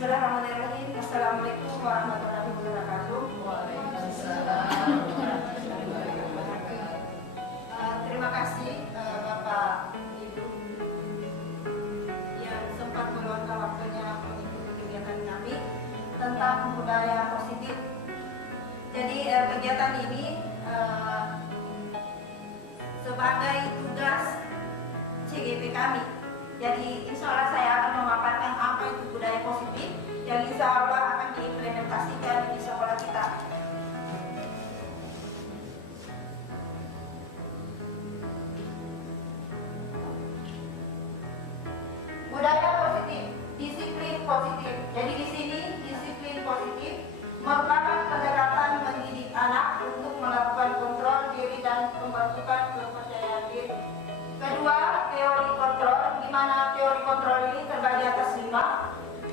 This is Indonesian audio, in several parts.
Bismillahirrahmanirrahim. Assalamualaikum warahmatullahi wabarakatuh. Waalaikumsalam warahmatullahi wabarakatuh. Terima kasih Bapak Ibu yang sempat meluangkan waktunya mengikuti kegiatan kami tentang budaya positif. Jadi kegiatan ini sebagai tugas CGP kami. Jadi insya Allah saya akan memaparkan apa itu budaya positif yang insya Allah akan diimplementasikan di sekolah kita. Budaya positif, disiplin positif. Jadi di sini disiplin positif merupakan pendekatan mendidik anak untuk melakukan kontrol diri dan pembentukan kepercayaan diri. Kedua, teori kontrol, di mana teori kontrol ini terbagi atas 5,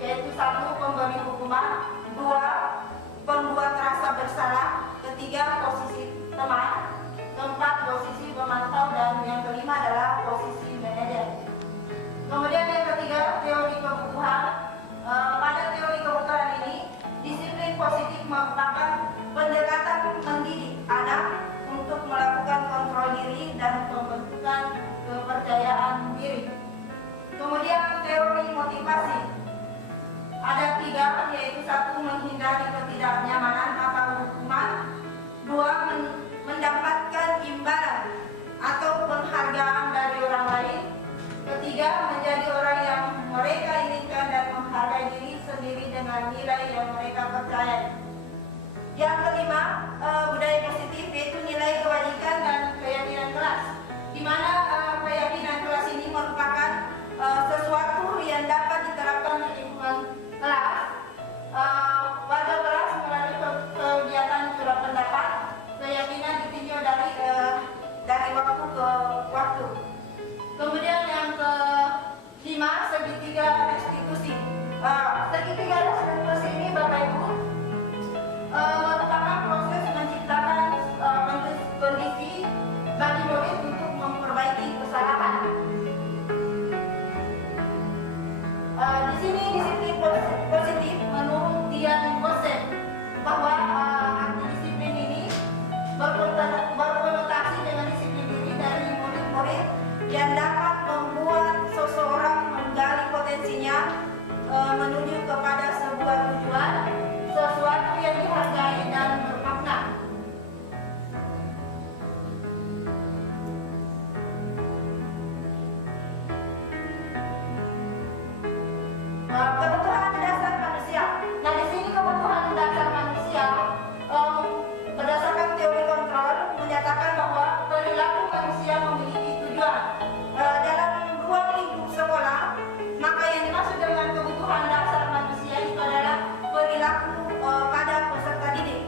yaitu 1. Pemberi hukuman, 2. Pembuat rasa bersalah, 3. Posisi teman, 4. Posisi pemantau, dan yang kelima adalah posisi manajer. Kemudian yang ketiga, teori kebutuhan. Pada teori kebutuhan ini, disiplin positif merupakan pendekatan mendidik anak untuk melakukan kontrol diri dan pembentukan kepercayaan diri. Kemudian teori motivasi ada 3, yaitu 1. Menghindari ketidaknyamanan atau hukuman, 2. Mendapatkan imbalan atau penghargaan dari orang lain, 3. Menjadi orang yang mereka inginkan dan menghargai diri sendiri dengan nilai yang mereka percaya. Yang kelima, budaya positif, yaitu nilai kebajikan dan keyakinan kelas, di mana keyakinan kelas ini merupakan sesuatu yang dapat diterapkan di lingkungan kelas. Warga kelas melalui kegiatan surat pendapat, keyakinan ditinjau dari waktu ke waktu. Kemudian yang kelima, segitiga restitusi. Segitiga restitusi ini Bapak Ibu merupakan proses menciptakan kondisi bagi murid untuk memperbaiki kesalahan. Di sini disiplin positif menurut Dian Gosen bahwa arti disiplin ini berkonotasi dengan disiplin diri dari murid-murid yang dapat membuat seseorang menggali potensinya menuju kepada sebuah tujuan, sesuatu yang dihargai dan bermakna. Kebutuhan dasar manusia. Nah, di sini kebutuhan dasar manusia berdasarkan teori kontrol menyatakan bahwa perilaku manusia memiliki tujuan. Dalam ruang lingkup sekolah, maka yang dimaksud dengan kebutuhan dasar manusia itu adalah perilaku pada peserta didik.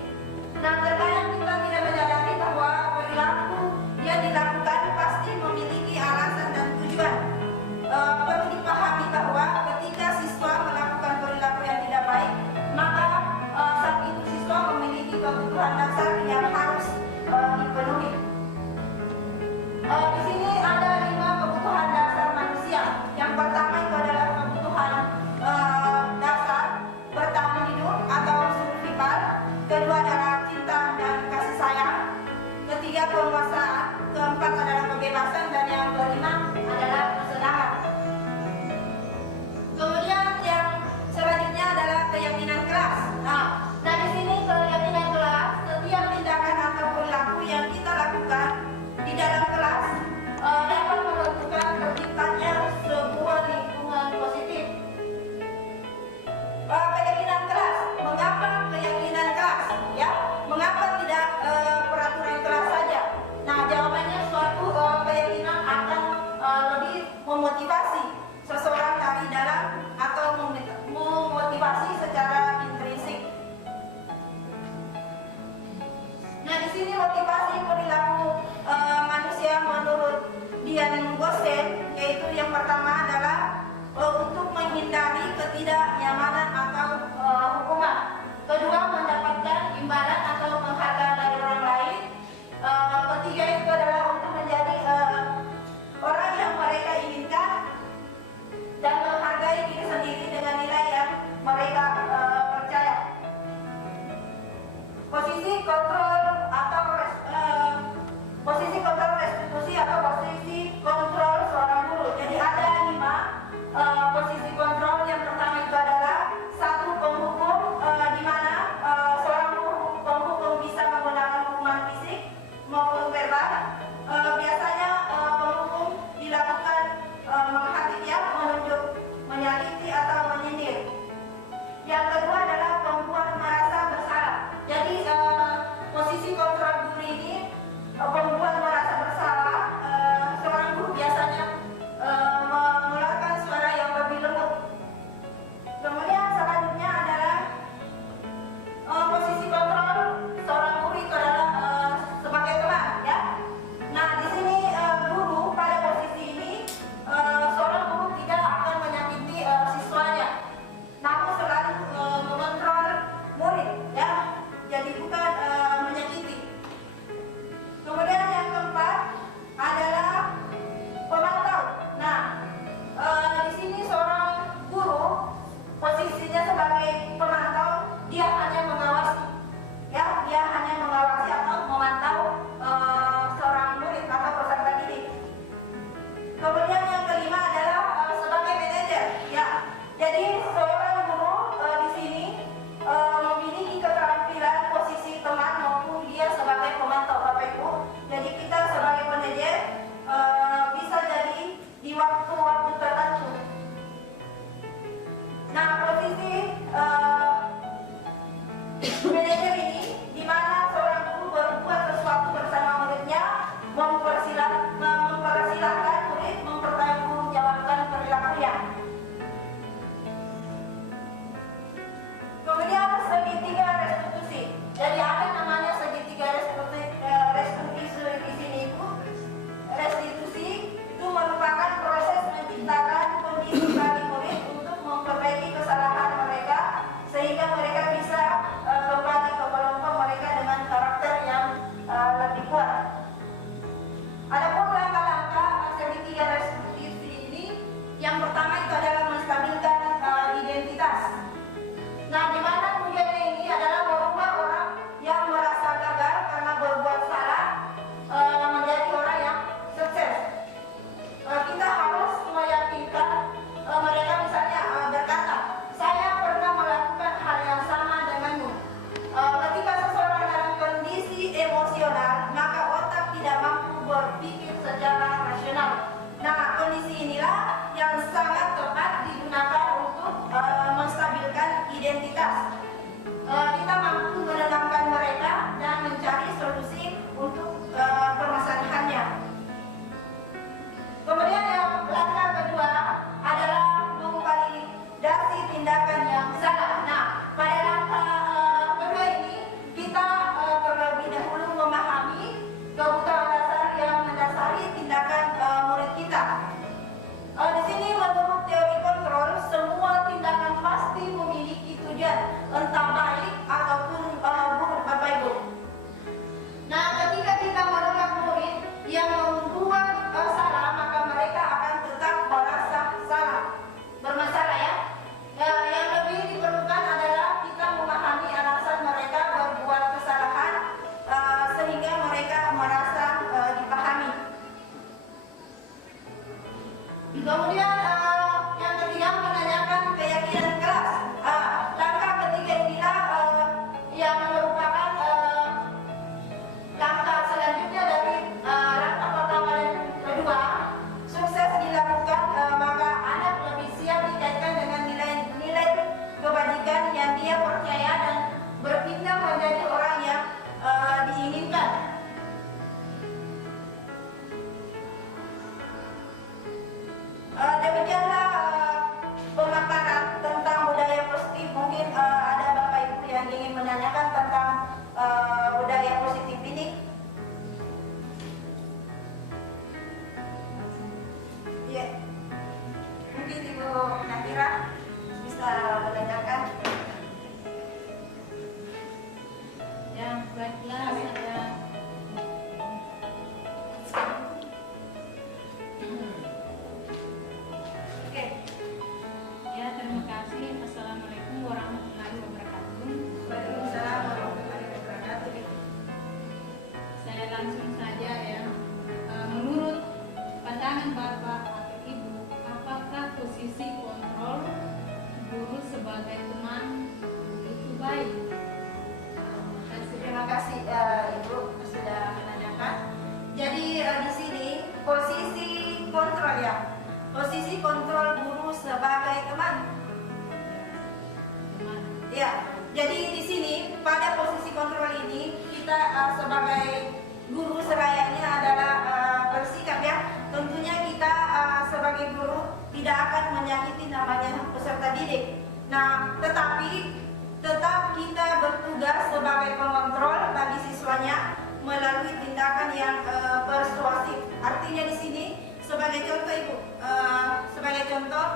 Nah, terkadang kita tidak menyadari bahwa perilaku yang dilakukan pasti memiliki alasan dan tujuan. Perlu dipahami bahwa ketika siswa melakukan perilaku yang tidak baik, maka saat itu siswa memiliki kebutuhan dasar yang harus dipenuhi. Di sini ada 5 kebutuhan dasar manusia. Yang pertama itu adalah kebutuhan dasar bertahan hidup atau survival. Kedua adalah cinta dan kasih sayang. Ketiga, penguasaan. Keempat adalah kebebasan, dan yang kelima adalah kesenangan. Kemudian yang selanjutnya adalah keyakinan kelas. Nah di sini keyakinan kelas, setiap tindakan atau perilaku yang kita lakukan di dalam kelas dapat menentukan terciptanya sebuah lingkungan positif. Keyakinan kelas, mengapa keyakinan kelas? Ya, mengapa tidak peraturan kelas saja? Nah, jawabannya suatu keyakinan akan lebih memotivasi seseorang dari dalam atau memotivasi secara intrinsik. Nah, di sini motivasi perilaku manusia menurut Dian Gosen, yaitu yang pertama adalah untuk menghindari ketidaknyamanan atau hukuman. Kedua, mendapatkan imbalan atau penghargaan dari orang lain. Ketiga itu adalah untuk menjadi orang yang mereka inginkan dan menghargai diri sendiri dengan nilai yang mereka nasional. Nah, kondisi inilah yang sangat tepat digunakan untuk menstabilkan identitas. Kita mampu menenangkan mereka dan mencari solusi untuk permasalahannya. Kemudian yang langkah kedua adalah memvalidasi tindakan yang salah. Nah, pada langkah kedua ini kita terlebih dahulu memahami kebutuhan dasar yang mendasari tindakan murid kita. Di sini menurut teori kontrol, semua tindakan pasti memiliki tujuan, entah baik ataupun buruk, Bapak Ibu. Nah, ketika kita menolak murid yang membuat salah, maka mereka akan tetap merasa salah, bermasalah ya. Yang lebih diperlukan adalah kita memahami alasan mereka berbuat kesalahan sehingga mereka merasa dipahami. Kemudian yang ketiga, menanyakan keyakinan kelas. Langkah ketiga inilah yang merupakan langkah selanjutnya dari langkah pertama dan kedua. Sukses dilakukan, maka anak lebih siap dikaitkan dengan nilai-nilai kebajikan yang dia percaya dan berpindah menjadi orang yang diinginkan. Demikianlah pemaparan tentang budaya positif. Mungkin ada Bapak Ibu yang ingin menanyakan tentang budaya positif ini. Ya, mungkin Ibu Nakira bisa menanyakan. Ya, baiklah saya. Oke. Ya, terima kasih. Assalamualaikum warahmatullahi wabarakatuh. Waalaikumsalam warahmatullahi wabarakatuh. Saya langsung saja ya. Menurut pandangan Bapak atau Ibu, apakah posisi kontrol guru sebagai teman itu baik? Terima kasih Ibu sudah menanyakan. Jadi di sini posisi kontrol ya. Posisi kontrol guru sebagai teman. Teman. Ya. Jadi di sini pada posisi kontrol ini kita sebagai guru serayanya adalah bersikap ya. Tentunya kita sebagai guru tidak akan menyakiti namanya peserta didik. Nah, tetapi tetap kita bertugas sebagai pengontrol bagi siswanya melalui tindakan yang persuasif. Artinya di sini sebagai contoh Ibu, sebagai contoh,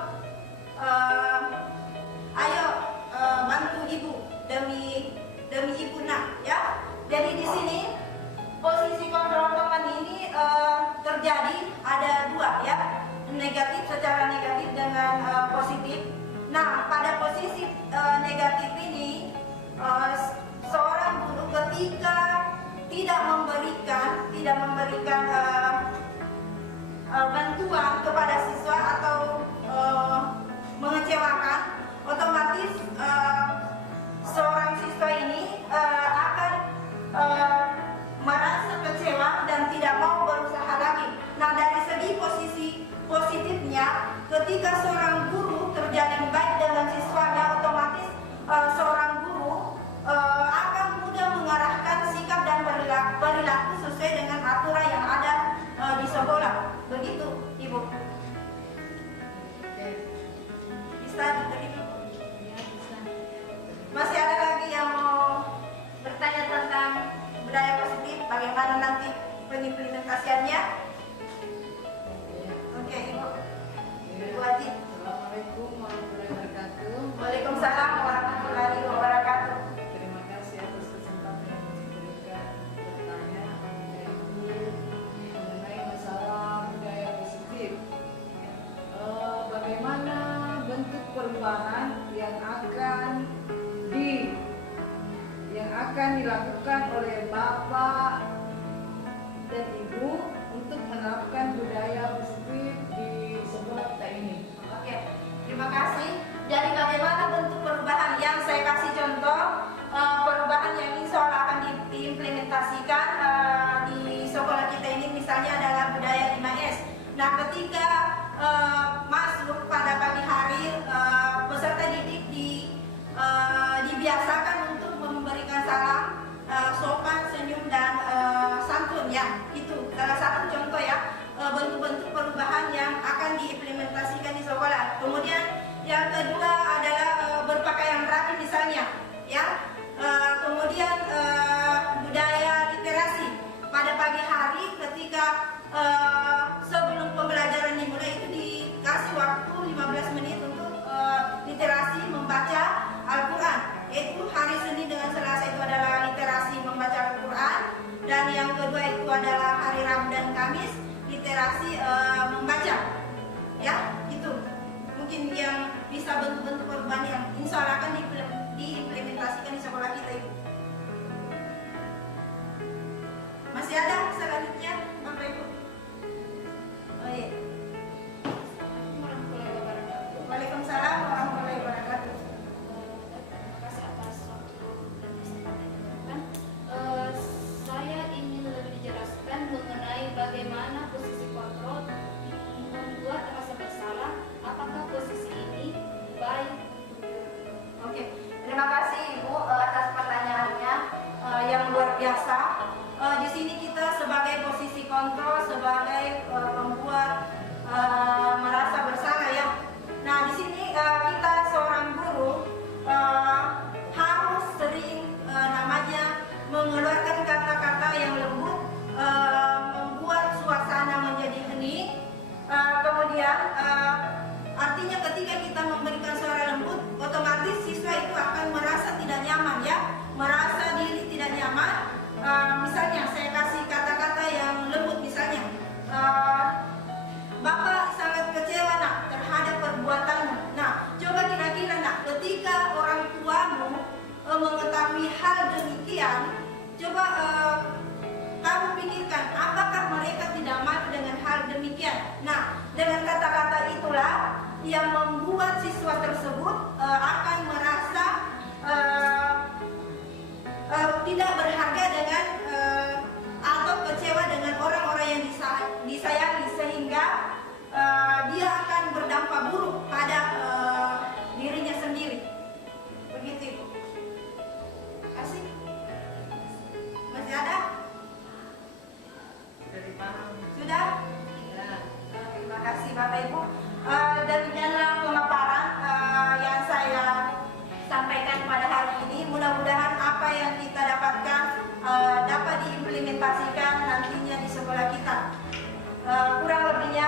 ayo bantu Ibu demi Ibu nak ya. Jadi di sini posisi kontrol teman ini terjadi ada dua ya, negatif secara negatif dengan positif. Nah, pada posisi negatif ini seorang guru ketika tidak memberikan bantuan kepada siswa atau mengecewakan, otomatis seorang siswa ini akan merasa kecewa dan tidak mau berusaha lagi. Nah, dari segi posisi positifnya, ketika seorang guru terjalin baik dengan siswanya, otomatis seorang guru akan mudah mengarahkan sikap dan perilaku sesuai dengan aturan yang ada di sekolah. Begitu, Ibu. Bisa diterima? Ya, bisa. Masih ada lagi yang mau bertanya tentang budaya positif, bagaimana nanti pengimplementasiannya? Oke, Ibu. Ibu Haji. Assalamualaikum warahmatullahi wabarakatuh. Waalaikumsalam warahmatullahi wabarakatuh. Terima kasih atas kesempatan yang diberikan bertanya yaitu mengenai masalah budaya positif. Bagaimana bentuk perubahan yang akan dilakukan oleh Bapak dan Ibu untuk menerapkan budaya positif di sekolah kita ini? Oke, terima kasih. Jadi bagaimana bentuk perubahan yang saya kasih contoh, perubahan yang insya Allah akan diimplementasikan di sekolah kita ini, misalnya adalah budaya 5S. Ya, itu mungkin yang bisa bentuk-bentuk perubahan yang insya Allah akan diimplementasikan di sekolah kita, Ibu. Masih ada selanjutnya, Bapak Ibu? Oh iya. Waalaikumsalam warahmatullahi wabarakatuh. Terima kasih atas waktu dan kesempatannya. Saya ingin lebih dijelaskan mengenai bagaimana posisi kontrol membuat merasa bersalah. Apakah posisi ini baik? Oke, terima kasih Ibu atas pertanyaannya yang luar biasa. Di sini kita sebagai posisi kontrol, sebagai pembuat merasa bersalah ya. Nah, di sini kita seorang guru harus sering namanya mengeluarkan kata-kata yang lembut, membuat suasana menjadi hening. Kemudian artinya ketika kita memberikan suara lembut, otomatis siswa itu akan merasa tidak nyaman ya, merasa diri tidak nyaman. Misalnya saya kasih kata-kata yang lembut, misalnya Bapak sangat kecewa nak terhadap perbuatanmu. Nah, coba kira-kira nak, ketika orang tuamu mengetahui hal demikian, coba kamu pikirkan apakah mereka tidak malu dengan hal demikian. Nah, dengan kata-kata itulah yang membuat siswa tersebut akan merasa tidak berharga dengan atau kecewa dengan orang-orang yang disayangi, sehingga dia akan berdampak buruk pada dirinya sendiri. Begitu, Ibu. Kasih. Masih ada? Sudah dipaham. Sudah? Ya. Terima kasih Bapak Ibu. Demikianlah pemaparan yang saya sampaikan pada hari ini. Mudah-mudahan apa yang kita dapatkan dapat diimplementasikan nantinya di sekolah kita. Kurang lebihnya